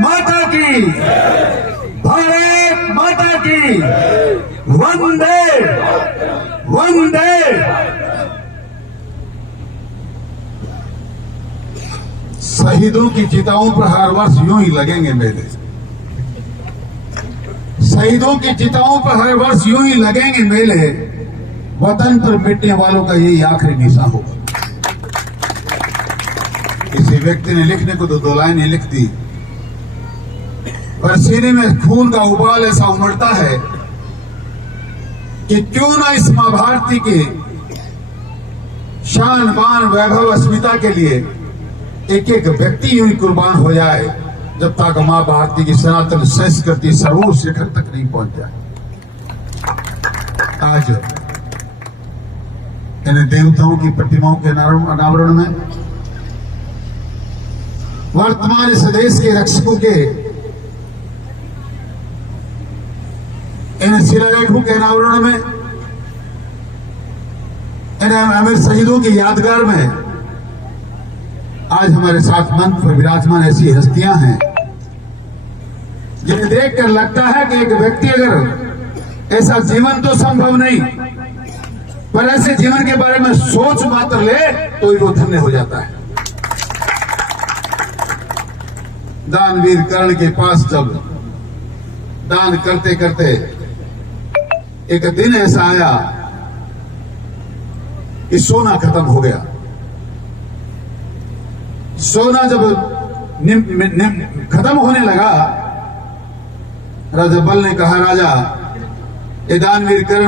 माता की, भारत माता की, वंदे वंदे। शहीदों की चिताओं पर हर वर्ष यूं ही लगेंगे मेले। शहीदों की चिताओं पर हर वर्ष यूं ही लगेंगे मेले। वतन पर मिटने वालों का यही आखिरी निशा होगा। किसी व्यक्ति ने लिखने को तो 2 लाइनें लिख दी, पर सीने में खून का उबाल ऐसा उमड़ता है कि क्यों ना इस मां भारती के शान मान वैभव अस्मिता के लिए एक एक व्यक्ति यूं ही कुर्बान हो जाए जब तक मां भारती की सनातन संस्कृति सर्वोच्च शिखर तक नहीं पहुंच जाए। आज इन देवताओं की प्रतिमाओं के अनावरण में वर्तमान इस देश के रक्षकों के इन शिलालेखों के अनावरण में, इन अमर शहीदों की यादगार में आज हमारे साथ मंच पर विराजमान ऐसी हस्तियां हैं जिन्हें देखकर लगता है कि एक व्यक्ति अगर ऐसा जीवन तो संभव नहीं, पर ऐसे जीवन के बारे में सोच मात्र ले तो वो धन्य हो जाता है। दानवीर कर्ण के पास जब दान करते करते एक दिन ऐसा आया कि सोना खत्म हो गया। सोना जब खत्म होने लगा, राजा बल ने कहा, राजा ये दानवीर कर्ण,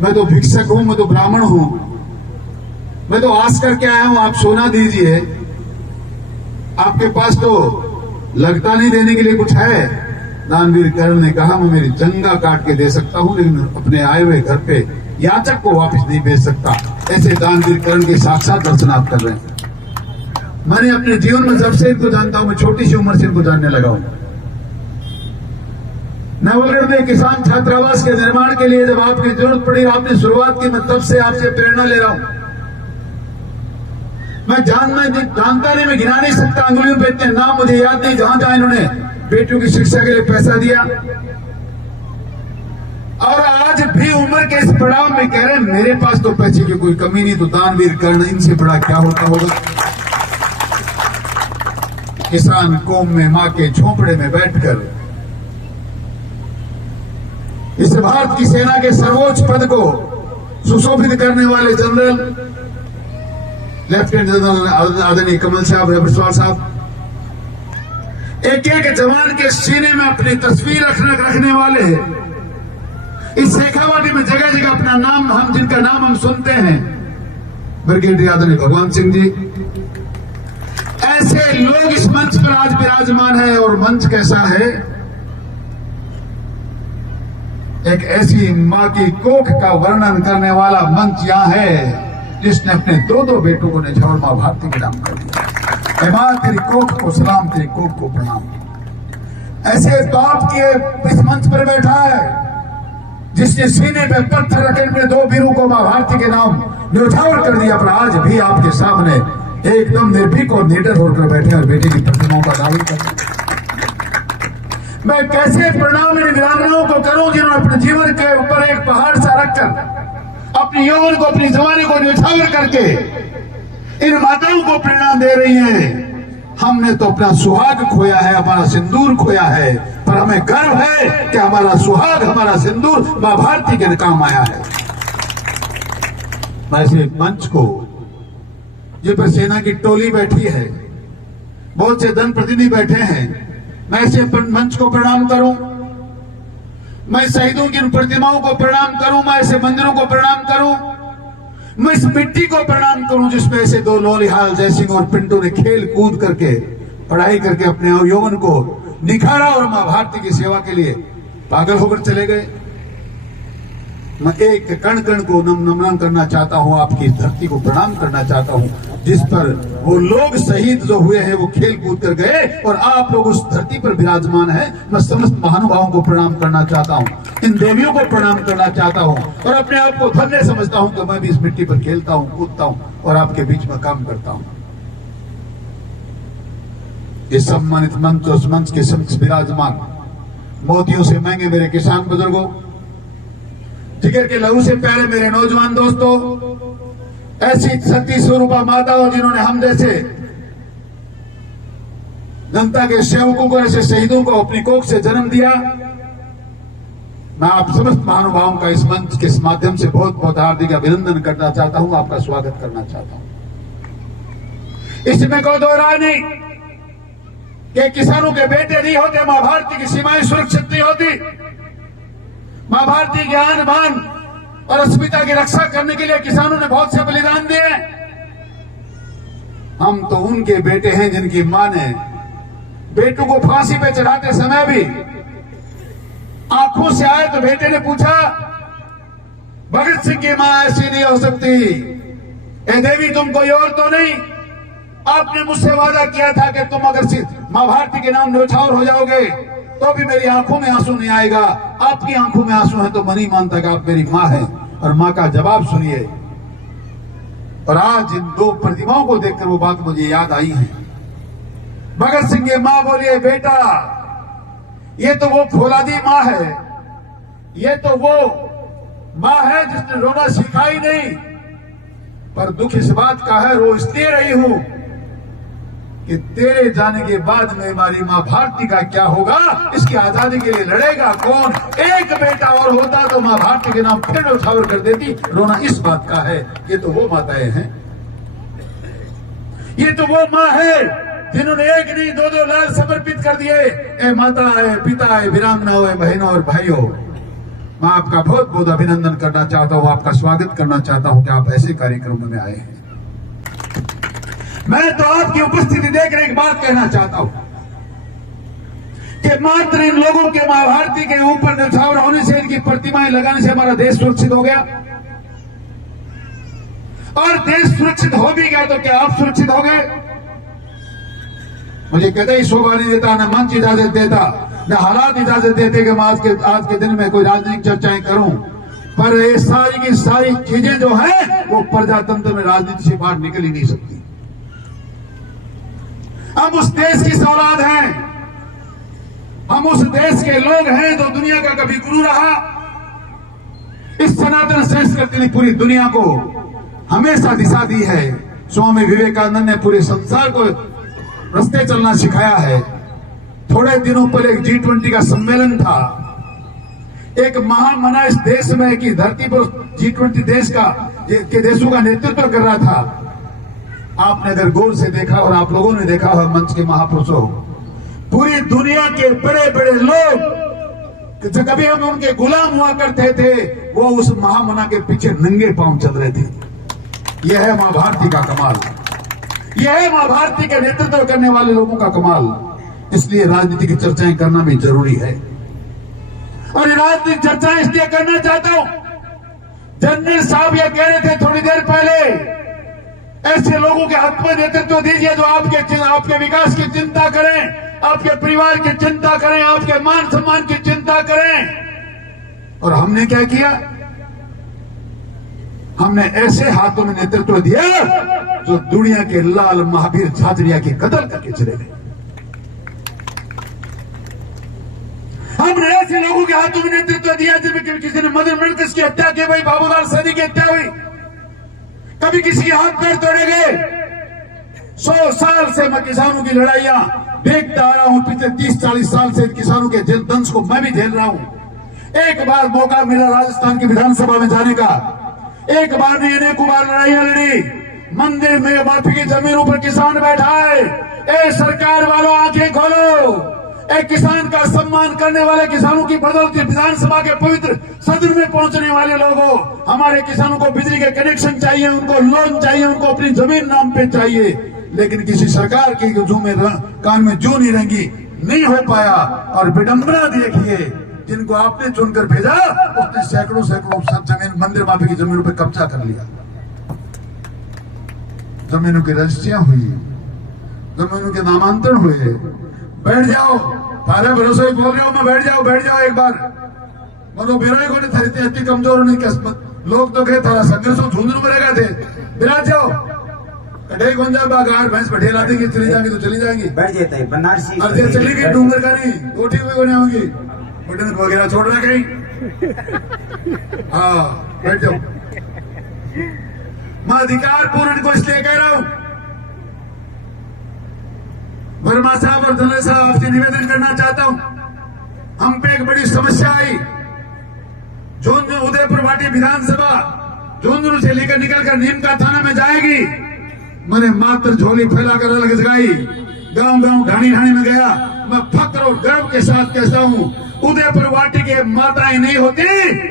मैं तो भिक्षक हूं, मैं तो ब्राह्मण हूं, मैं तो आस करके आया हूं, आप सोना दीजिए। आपके पास तो लगता नहीं देने के लिए कुछ है। दानवीर कर्ण ने कहा, मैं मेरी जंगा काट के दे सकता हूं, लेकिन अपने आए हुए घर पे याचक को वापस नहीं भेज सकता। ऐसे दानवीर कर्ण के साक्षात दर्शन आप कर रहे हैं। मैंने अपने जीवन में जब से इनको जानता हूं, मैं छोटी सी उम्र से इनको जानने लगा हूं। नवलगढ़ में किसान छात्रावास के निर्माण के लिए जब आपकी जरूरत पड़ी, आपने शुरुआत की, मैं तब से आपसे प्रेरणा ले रहा हूं। मैं जानता नहीं, मैं गिना नहीं सकता अंगुलियों पे, इतने नाम मुझे याद नहीं जहां जहां इन्होंने बेटियों की शिक्षा के लिए पैसा दिया। और आज भी उम्र के इस पड़ाव में कह रहे हैं मेरे पास तो पैसे की कोई कमी नहीं, तो दानवीर कर्ण इनसे बड़ा क्या होता होगा। किसान कौम में मां के झोंपड़े में बैठकर इस भारत की सेना के सर्वोच्च पद को सुशोभित करने वाले जनरल लेफ्टिनेंट जनरल आदरणीय कमल साहब, रविश्वाल साहब, एक एक जवान के सीने में अपनी तस्वीर रखने वाले, इस शेखावाटी में जगह जगह अपना नाम, हम जिनका नाम हम सुनते हैं, ब्रिगेडियर आदरणीय भगवान सिंह जी, ऐसे लोग इस मंच पर आज विराजमान है। और मंच कैसा है, एक ऐसी मां की कोख का वर्णन करने वाला मंच यहां है जिसने अपने 2 बेटों को निछावर मां भारती के नाम कर दिया। मां तेरी कोख को सलाम, तेरी कोख को प्रणाम। ऐसे बाप के इस मंच पर बैठा है जिसने सीने पे पत्थर रखे अपने 2 वीरों को मां भारती के नाम न्यौछावर कर दिया, पर आज भी आपके सामने एकदम निर्भीक और निडर होकर बैठे और बेटे की प्रतिमाओं का दावी करते। मैं कैसे प्रणाम इन वीरांगनाओं को करूं जिन्होंने अपने जीवन के ऊपर एक पहाड़ सा रखकर अपनी यौवन को, अपनी जवानी को न्यौछावर करके इन माताओं को प्रेरणा दे रही हैं। हमने तो अपना सुहाग खोया है, हमारा सिंदूर खोया है, पर हमें गर्व है कि हमारा सुहाग, हमारा सिंदूर मां भारती के काम आया है। ऐसे मंच को जिस पर सेना की टोली बैठी है, बहुत से जनप्रतिनिधि बैठे हैं, मैं ऐसे मंच को प्रणाम करूं, मैं शहीदों की प्रतिमाओं को प्रणाम करूं, मैं ऐसे मंदिरों को प्रणाम करूं, मैं इस मिट्टी को प्रणाम करूं जिसमें ऐसे 2 लोलीहाल जयसिंह और पिंटू ने खेल कूद करके, पढ़ाई करके अपने यौवन को निखारा और मां भारती की सेवा के लिए पागल होकर चले गए। मैं एक कण कण को नमन करना चाहता हूं, आपकी धरती को प्रणाम करना चाहता हूं जिस पर वो लोग शहीद जो हुए हैं वो खेल कूद कर गए और आप लोग उस धरती पर विराजमान है। मैं समस्त महानुभावों को प्रणाम करना चाहता हूं, इन देवियों को प्रणाम करना चाहता हूं और अपने आप को धन्य समझता हूं कि मैं भी इस मिट्टी पर खेलता हूं, कूदता हूं और आपके बीच में काम करता हूं। इस सम्मानित मंच और मंच के समक्ष विराजमान मोतियों से महंगे मेरे किसान बुजुर्गों, जिगर के लहू से प्यारे मेरे नौजवान दोस्तों, ऐसी सती स्वरूपा माताओं जिन्होंने हम जैसे जनता के सेवकों को, ऐसे शहीदों को अपनी कोख से जन्म दिया, मैं आप समस्त महानुभावों का इस मंच के माध्यम से बहुत बहुत हार्दिक अभिनंदन करना चाहता हूं, आपका स्वागत करना चाहता हूं। इसमें कोई दो राय नहीं कि किसानों के बेटे नहीं होते, मां भारती की सीमाएं सुरक्षित नहीं होती। मां भारती के आन बान और अस्मिता की रक्षा करने के लिए किसानों ने बहुत से बलिदान दिए। हम तो उनके बेटे हैं जिनकी मां ने बेटों को फांसी पे चढ़ाते समय भी आंखों से आए तो बेटे ने पूछा, भगत सिंह की मां ऐसी नहीं हो सकती, ए देवी तुम कोई और तो नहीं, आपने मुझसे वादा किया था कि तुम अगर मां भारती के नाम न्यौछावर हो जाओगे तो भी मेरी आंखों में आंसू नहीं आएगा। आपकी आंखों में आंसू है तो मैं नहीं मानता कि आप मेरी मां हैं। और मां का जवाब सुनिए। और आज इन दो प्रतिमाओं को देखकर वो बात मुझे याद आई है। भगत सिंह की मां बोली, बेटा ये तो वो फौलादी मां है, ये तो वो मां है जिसने रोना सिखाई नहीं। पर दुख इस बात का है, रो इसलिए रही हूं कि तेरे जाने के बाद में हमारी मां भारती का क्या होगा, इसकी आजादी के लिए लड़ेगा कौन। एक बेटा और होता तो मां भारती के नाम फिर न्यौछावर कर देती। रोना इस बात का है, ये तो वो माताएं हैं, ये तो वो मां है जिन्होंने एक नहीं दो दो लाल समर्पित कर दिए। ए माता है, पिता है, वीरांगनाओं है, बहनों और भाइयों, मैं आपका बहुत बहुत अभिनंदन करना चाहता हूं, आपका स्वागत करना चाहता हूं कि आप ऐसे कार्यक्रमों में आए हैं। मैं तो आपकी उपस्थिति देखकर एक बात कहना चाहता हूं कि मात्र इन लोगों के मां भारती के ऊपर न्यौछावर होने से, इनकी प्रतिमाएं लगाने से हमारा देश सुरक्षित हो गया। और देश सुरक्षित हो भी गया तो क्या आप सुरक्षित हो गए? मुझे कहते ही शोभा नहीं देता, न मंच इजाजत देता, न हालात इजाजत देते कि मैं आज के दिन में कोई राजनीतिक चर्चाएं करूं। पर ये सारी की सारी चीजें जो हैं वो प्रजातंत्र में राजनीति से बाहर निकल ही नहीं सकती। हम उस देश की औलाद हैं, हम उस देश के लोग हैं जो दुनिया का कभी गुरु रहा। इस सनातन संस्कृति ने पूरी दुनिया को हमेशा दिशा दी है। स्वामी विवेकानंद ने पूरे संसार को रास्ते चलना सिखाया है। थोड़े दिनों पहले एक G20 का सम्मेलन था, एक महामना इस देश में की धरती पर G20 देश के देशों का नेतृत्व कर रहा था। आपने अगर गौर से देखा और आप लोगों ने देखा हो, मंच के महापुरुषों, पूरी दुनिया के बड़े बड़े लोग जो कभी हम उनके गुलाम हुआ करते थे, वो उस महामना के पीछे नंगे पांव चल रहे थे। यह है मां भारती का कमाल, यह है मां भारती के नेतृत्व करने वाले लोगों का कमाल। इसलिए राजनीति की चर्चाएं करना भी जरूरी है। और राजनीतिक चर्चाएं इसलिए करना चाहता हूं, जनरल साहब ये कह रहे थे थोड़ी देर पहले, ऐसे लोगों के हाथ में नेतृत्व दीजिए जो आपके विकास की चिंता करें, आपके परिवार की चिंता करें, आपके मान सम्मान की चिंता करें। और हमने क्या किया? हमने ऐसे हाथों में नेतृत्व दिया जो दुनिया के लाल महावीर झाझड़िया की कत्ल करके चले गए। हमने ऐसे लोगों के हाथों में नेतृत्व दिया जिसमें किसी ने मदर मर्कज की हत्या की, भाई बाबूलाल सैनी की हत्या हुई, कभी किसी के हाथ पैर तोड़े गए। 100 साल से मैं किसानों की लड़ाइयां देखता आया हूं, पिछले 30-40 साल से किसानों के दंश को मैं भी झेल रहा हूं। एक बार मौका मिला राजस्थान की विधानसभा में जाने का, एक बार नहीं अनेक बार लड़ाइयां लड़ी। मंदिर में माफी की जमीनों पर किसान बैठा है। ए सरकार वालों आंखें खोलो, एक किसान का सम्मान करने वाले, किसानों की बदौलत विधानसभा के पवित्र सदन में पहुंचने वाले लोगों, हमारे किसानों को बिजली के कनेक्शन चाहिए, उनको लोन चाहिए, उनको अपनी जमीन नाम पे चाहिए। लेकिन किसी सरकार की जू में कान में जू नहीं रहेंगी, नहीं हो पाया। और विडंबना देखिए, जिनको आपने चुनकर भेजा उसने सैकड़ों जमीन, मंदिर माफी की जमीनों पर कब्जा कर लिया। जमीनों की रजिस्ट्रियां हुई, जमीनों के नामांतरण हुए। बैठ जाओ, तारे भरोसे ही बोल रहे हो, मैं बैठ जाओ एक बार। मनो बिराई को नहीं थी इतनी कमजोर नहीं किस्मत, लोग तो कहे थारा संघर्ष झुंझुन में रह गए थे, बिराज जाओ। कटे कौन जा बागार भैंस बैठे ला देंगे, चली जाएंगे तो चली जाएंगी, बैठ जाता है बनारसी अर्जे चलेगी डूंगर का नहीं, गोठी हुई को नहीं होगी, बटन वगैरह छोड़ रहा कहीं। हाँ बैठ जाओ। मैं अधिकार पूर्ण को इसलिए कह रहा हूं, वर्मा साहब और धनले साहब आपसे निवेदन करना चाहता हूं, हम पे एक बड़ी समस्या आई। झुंझुनू उदयपुर वाटी विधानसभा झुंझुनू से लेकर निकलकर नीम का थाना में जाएगी। मैंने मात्र झोली फैलाकर अलग जगाई, गांव गांव ढाणी ढाणी में गया। मैं फक्र और गर्व के साथ कहता हूं, उदयपुर वाटी के माताएं नहीं होती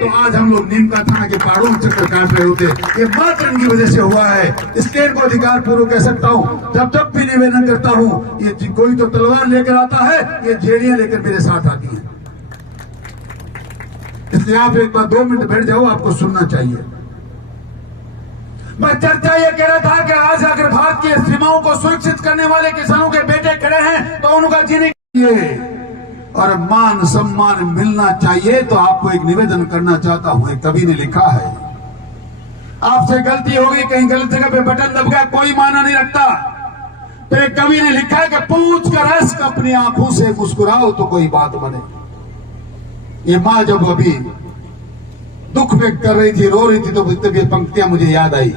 तो आज हम लोग नीम का थाना के पहाड़ों में चक्कर काट रहे होते। ये मात्र इनकी वजह से हुआ है, इसलिए इनको अधिकार पूर्वक कह सकता हूं। जब भी निवेदन करता हूं, ये कोई तो तलवार लेकर आता है, ये झेड़ियां लेकर मेरे साथ आती है। इसलिए आप एक बार 2 मिनट बैठ जाओ, आपको सुनना चाहिए। मैं चर्चा ये कह रहा था कि आज अगर भारत की सीमाओं को सुरक्षित करने वाले किसानों के बेटे खड़े हैं तो उनका जीने चाहिए और मान सम्मान मिलना चाहिए। तो आपको एक निवेदन करना चाहता हूं, एक कवि ने लिखा है, आपसे गलती होगी, कहीं गलत जगह पे बटन दब गया, कोई माना नहीं रखता। तो एक कवि ने लिखा है कि पूछ कर हंस अपनी आंखों से मुस्कुराओ तो कोई बात बने। ये माँ जब अभी दुख व्यक्त कर रही थी, रो रही थी, तो ये पंक्तियां मुझे याद आई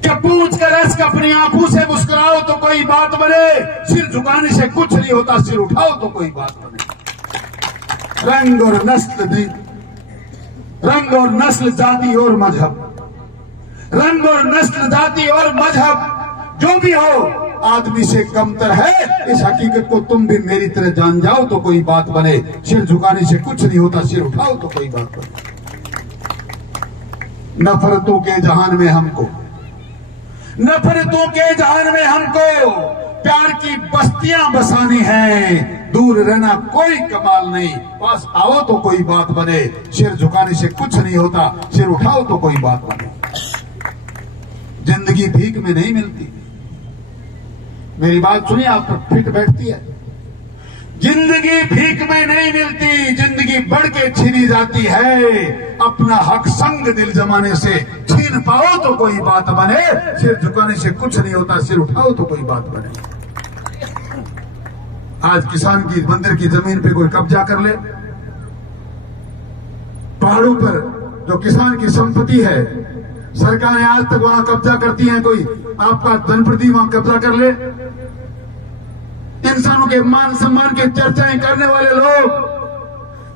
कि पूछ कर हंस अपनी आंखों से मुस्कुराओ तो कोई बात बने, सिर झुकाने से कुछ नहीं होता, सिर उठाओ तो कोई बात बने। रंग और नस्ल, जाति और मजहब, रंग और नस्ल, जाति और मजहब जो भी हो, आदमी से कमतर है, इस हकीकत को तुम भी मेरी तरह जान जाओ तो कोई बात बने। सिर झुकाने से कुछ नहीं होता, सिर उठाओ तो कोई बात बने। नफरतों के जहान में हमको, नफरतों के जहान में हमको प्यार की बस्तियां बसानी है। दूर रहना कोई कमाल नहीं, पास आओ तो कोई बात बने। सिर झुकाने से कुछ नहीं होता, सिर उठाओ तो कोई बात बने। जिंदगी भीख में नहीं मिलती, मेरी बात सुनिए, आप पर फिट बैठती है। जिंदगी भीख में नहीं मिलती, जिंदगी बढ़ के छीनी जाती है। अपना हक संग दिल जमाने से छीन पाओ तो कोई बात बने। सिर झुकाने से कुछ नहीं होता, सिर उठाओ तो कोई बात बने। आज किसान की मंदिर की जमीन पे कोई कब्जा कर ले, पहाड़ों पर जो किसान की संपत्ति है, सरकारें आज तक वहां कब्जा करती हैं, कोई आपका जनप्रति वहां कब्जा कर ले। इंसानों के मान सम्मान की चर्चाएं करने वाले लोग,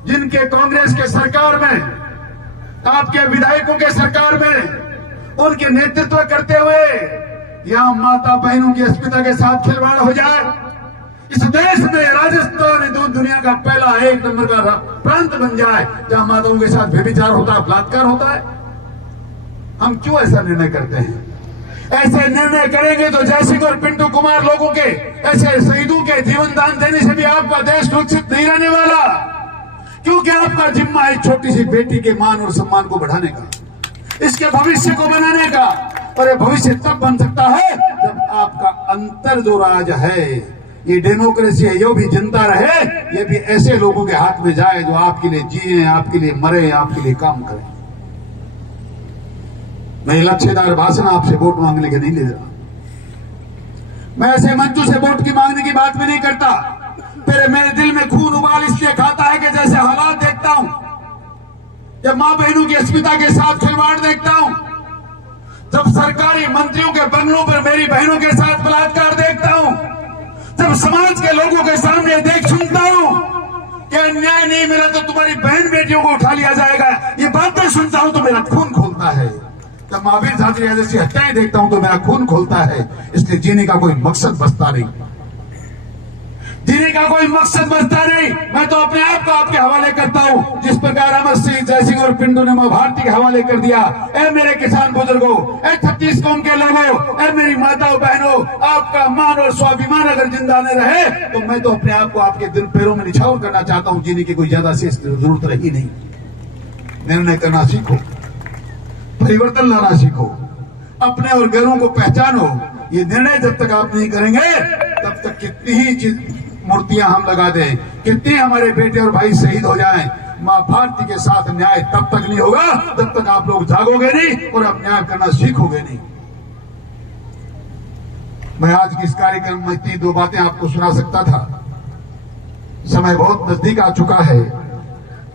जिनके कांग्रेस के सरकार में, आपके विधायकों के सरकार में, उनके नेतृत्व करते हुए यहां माता बहनों की अस्मिता के साथ खिलवाड़ हो जाए। इस देश में राजस्थान दुनिया का पहला 1 नंबर का प्रांत बन जाए जहां माताओं के साथ व्यभिचार होता है, बलात्कार होता है। हम क्यों ऐसा निर्णय करते हैं? ऐसे निर्णय करेंगे तो जयसिंह और पिंटू कुमार लोगों के, ऐसे शहीदों के जीवन दान देने से भी आपका देश सुरक्षित नहीं रहने वाला, क्योंकि आपका जिम्मा है छोटी सी बेटी के मान और सम्मान को बढ़ाने का, इसके भविष्य को बनाने का। और ये भविष्य तब बन सकता है जब आपका अंतर जो राज है, ये डेमोक्रेसी है, ये भी जनता रहे, ये भी ऐसे लोगों के हाथ में जाए जो आपके लिए जिए, आपके लिए मरे, आपके लिए काम करें। मैं लक्ष्यदार भाषण आपसे वोट मांगने के नहीं ले रहा, मैं ऐसे मंचों से वोट की मांगने की बात भी नहीं करता। फिर मेरे दिल में खून उबाल इसलिए खाता है कि जैसे हालात देखता हूं, जब मां बहनों की अस्मिता के साथ खिलवाड़ देखता हूं, जब सरकारी मंत्रियों के बंगलों पर मेरी बहनों के साथ बलात्कार देखता हूं, जब समाज के लोगों के सामने देख सुनता हूं कि अन्याय नहीं मिला तो तुम्हारी बहन बेटियों को उठा लिया जाएगा, ये बातें सुनता हूं तो मेरा खून खोलता है। जब महावीर झांसी जैसी हत्याएं देखता हूं तो मेरा खून खोलता है। इसलिए जीने का कोई मकसद बचता नहीं, जीने का कोई मकसद बचता नहीं। मैं तो अपने आप को आपके हवाले करता हूं, जिस प्रकार अमर सिंह, जयसिंह और पिंटू ने मां भारती के हवाले कर दिया। ए मेरे किसान बुजुर्गों, ए 36 कौम के लोगों, ए मेरी माताओं बहनों, आपका मान और स्वाभिमान अगर जिंदा न रहे तो मैं तो अपने आप को आपके दिल पैरों में निछावर करना चाहता हूं। जीने की कोई ज्यादा से जरूरत रही नहीं। निर्णय करना सीखो, परिवर्तन लाना सीखो, अपने और घरों को पहचानो। ये निर्णय जब तक आप नहीं करेंगे तब तक कितनी ही मूर्तियां हम लगा दें, कितने हमारे बेटे और भाई शहीद हो जाएं, मां भारती के साथ न्याय तब तक नहीं होगा जब तक आप लोग जागोगे नहीं और अब न्याय करना सीखोगे नहीं। मैं आज के इस कार्यक्रम में इतनी दो बातें आपको सुना सकता था। समय बहुत नजदीक आ चुका है।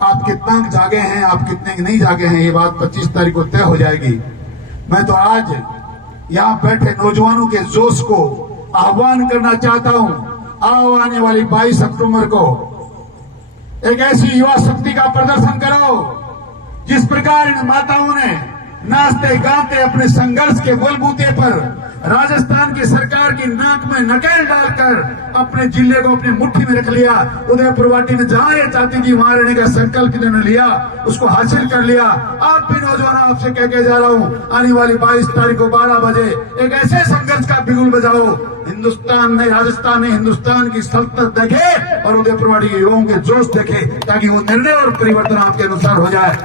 आप कितना जागे हैं, आप कितने नहीं जागे हैं, ये बात 25 तारीख को तय हो जाएगी। मैं तो आज यहाँ बैठे नौजवानों के जोश को आह्वान करना चाहता हूँ। आओ, आने वाली 22 अक्टूबर को एक ऐसी युवा शक्ति का प्रदर्शन करो जिस प्रकार इन माताओं ने नाचते गाते अपने संघर्ष के बलबूते पर राजस्थान की सरकार की नाक में नकेल डालकर अपने जिले को अपनी मुट्ठी में रख लिया। उदयपुर वाटी में जहां ये चाहती थी वहां रहने का संकल्प इन्होंने लिया, उसको हासिल कर लिया। आप भी नौजवान, आपसे कह के जा रहा हूं, आने वाली 22 तारीख को 12 बजे एक ऐसे संघर्ष का बिगुल बजाओ, हिंदुस्तान ने, राजस्थान ने हिंदुस्तान की सल्तनत देखे और उदयपुर वाटी के युवाओं के जोश देखे, ताकि वो निर्णय और परिवर्तन आपके अनुसार हो जाए।